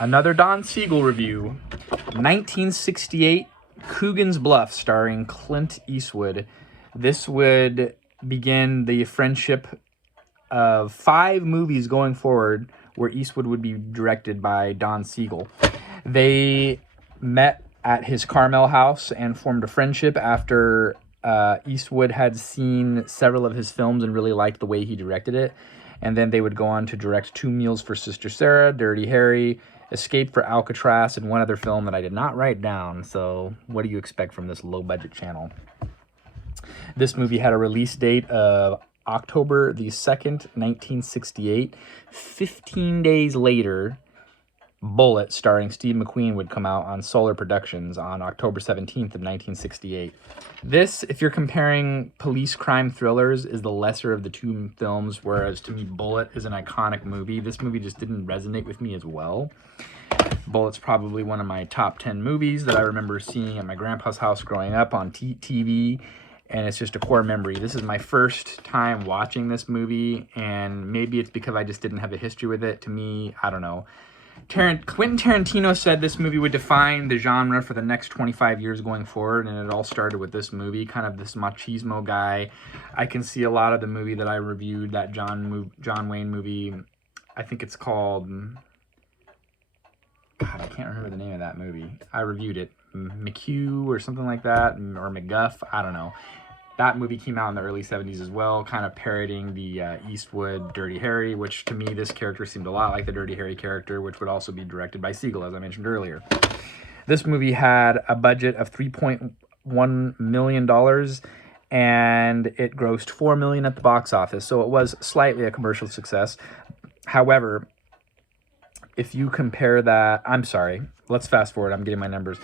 Another Don Siegel review. 1968, Coogan's Bluff, starring Clint Eastwood. This would begin the friendship of 5 movies going forward where Eastwood would be directed by Don Siegel. They met at his Carmel house and formed a friendship after Eastwood had seen several of his films and really liked the way he directed it. And then they would go on to direct 2 Meals for Sister Sarah, Dirty Harry, Escape for Alcatraz, and one other film that I did not write down. So what do you expect from this low-budget channel? This movie had a release date of October the 2nd, 1968. 15 days later, Bullet, starring Steve McQueen, would come out on Solar Productions on October 17th of 1968. This, if you're comparing police crime thrillers, is the lesser of the 2 films, whereas to me, Bullet is an iconic movie. This movie just didn't resonate with me as well. Bullet's probably one of my top 10 movies that I remember seeing at my grandpa's house growing up on TV, and it's just a core memory. This is my first time watching this movie, and maybe it's because I just didn't have a history with it. To me, I don't know. Quentin Tarantino said this movie would define the genre for the next 25 years going forward, and it all started with this movie, kind of this machismo guy. I can see a lot of the movie that I reviewed, that John Wayne movie. I think it's called... God, I can't remember the name of that movie. I reviewed it. McHugh or something like that, or McGuff, I don't know. That movie came out in the early 70s as well, kind of parodying the Eastwood Dirty Harry, which to me, this character seemed a lot like the Dirty Harry character, which would also be directed by Siegel, as I mentioned earlier. This movie had a budget of $3.1 million, and it grossed $4 million at the box office, so it was slightly a commercial success. However, if you compare that... I'm sorry, let's fast forward, I'm getting my numbers.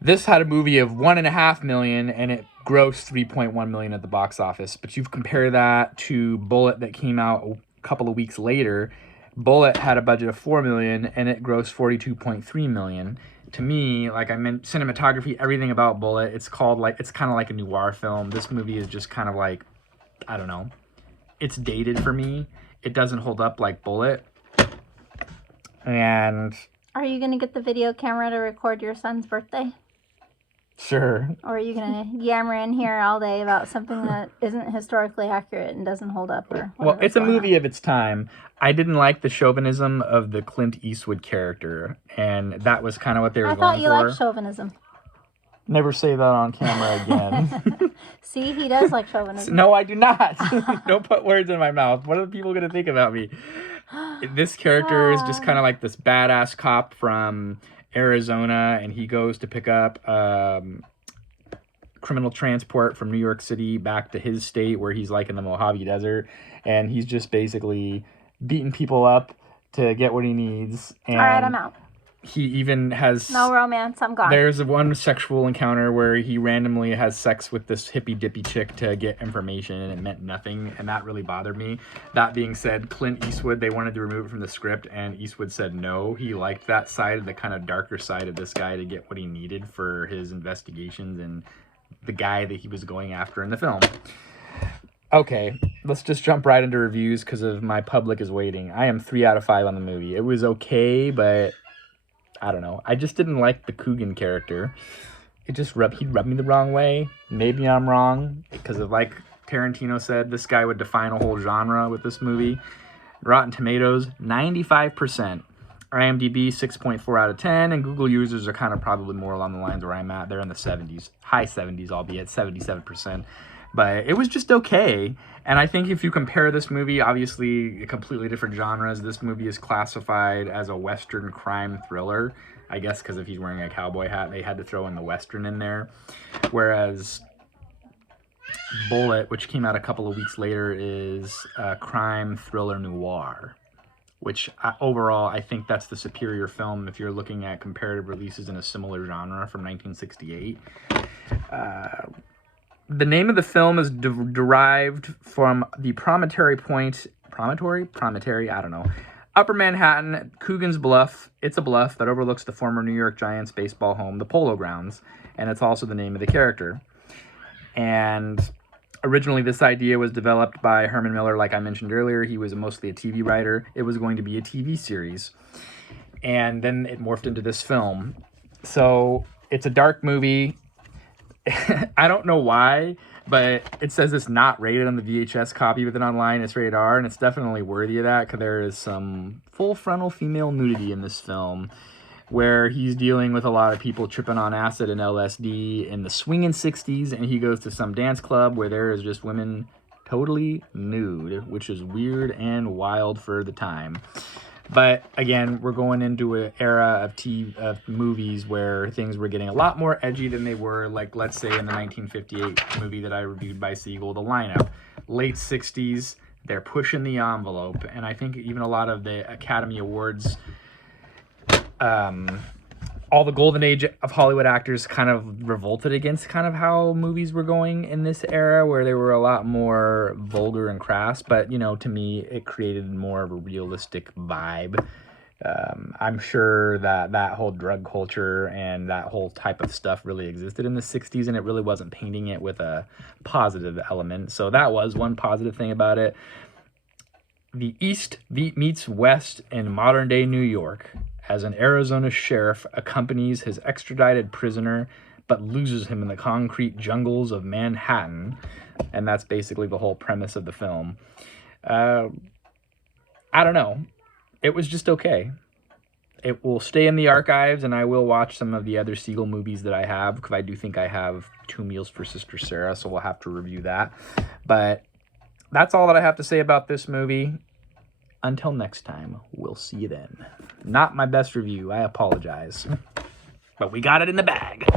This had a movie of $1.5 million, and it grossed $3.1 million at the box office. But you compare that to Bullet that came out a couple of weeks later. Bullet had a budget of $4 million, and it grossed $42.3 million. To me, like I meant, cinematography, everything about Bullet, it's kind of like a noir film. This movie is just kind of like, I don't know. It's dated for me. It doesn't hold up like Bullet. And... Are you going to get the video camera to record your son's birthday? Sure. Or are you going to yammer in here all day about something that isn't historically accurate and doesn't hold up? Or well, it's a movie of its time. I didn't like the chauvinism of the Clint Eastwood character, and that was kind of what they were going for. I thought you liked chauvinism. Never say that on camera again. See, he does like chauvinism. No, I do not. Don't put words in my mouth. What are people going to think about me? This character is just kind of like this badass cop from Arizona, and he goes to pick up criminal transport from New York City back to his state where he's like in the Mojave Desert, and he's just basically beating people up to get what he needs. And all right, I'm out. He even has... No romance, I'm gone. There's one sexual encounter where he randomly has sex with this hippy-dippy chick to get information, and it meant nothing, and that really bothered me. That being said, Clint Eastwood, they wanted to remove it from the script, and Eastwood said no. He liked that side, the kind of darker side of this guy to get what he needed for his investigations and the guy that he was going after in the film. Okay, let's just jump right into reviews because of my public is waiting. I am 3 out of 5 on the movie. It was okay, but... I don't know. I just didn't like the Coogan character. He'd rub me the wrong way. Maybe I'm wrong. Because of, like Tarantino said, this guy would define a whole genre with this movie. Rotten Tomatoes, 95%. IMDb, 6.4 out of 10. And Google users are kind of probably more along the lines where I'm at. They're in the 70s. High 70s, albeit 77%. But it was just okay. And I think if you compare this movie, obviously completely different genres. This movie is classified as a Western crime thriller. I guess because if he's wearing a cowboy hat, they had to throw in the Western in there. Whereas Bullet, which came out a couple of weeks later, is a crime thriller noir. Which overall, I think that's the superior film if you're looking at comparative releases in a similar genre from 1968. The name of the film is derived from the Promontory Point... Promontory? I don't know. Upper Manhattan, Coogan's Bluff. It's a bluff that overlooks the former New York Giants baseball home, the Polo Grounds. And it's also the name of the character. And originally this idea was developed by Herman Miller, like I mentioned earlier. He was mostly a TV writer. It was going to be a TV series. and then it morphed into this film. So it's a dark movie. I don't know why, but it says it's not rated on the VHS copy, but then online it's rated R, and it's definitely worthy of that because there is some full frontal female nudity in this film, where he's dealing with a lot of people tripping on acid and LSD in the swinging 60s, and he goes to some dance club where there is just women totally nude, which is weird and wild for the time. But again, we're going into an era of movies where things were getting a lot more edgy than they were, like, let's say, in the 1958 movie that I reviewed by Siegel, The Lineup. Late 60s, they're pushing the envelope, and I think even a lot of the Academy Awards, all the golden age of Hollywood actors kind of revolted against kind of how movies were going in this era, where they were a lot more vulgar and crass. But, you know, to me, it created more of a realistic vibe. I'm sure that whole drug culture and that whole type of stuff really existed in the 60s, and it really wasn't painting it with a positive element. So that was one positive thing about it. The East meets West in modern-day New York, as an Arizona sheriff accompanies his extradited prisoner but loses him in the concrete jungles of Manhattan. And that's basically the whole premise of the film. I don't know. It was just okay. It will stay in the archives, and I will watch some of the other Siegel movies that I have, because I do think I have Two Meals for Sister Sarah, so we'll have to review that. But that's all that I have to say about this movie. Until next time, we'll see you then. Not my best review, I apologize. But we got it in the bag.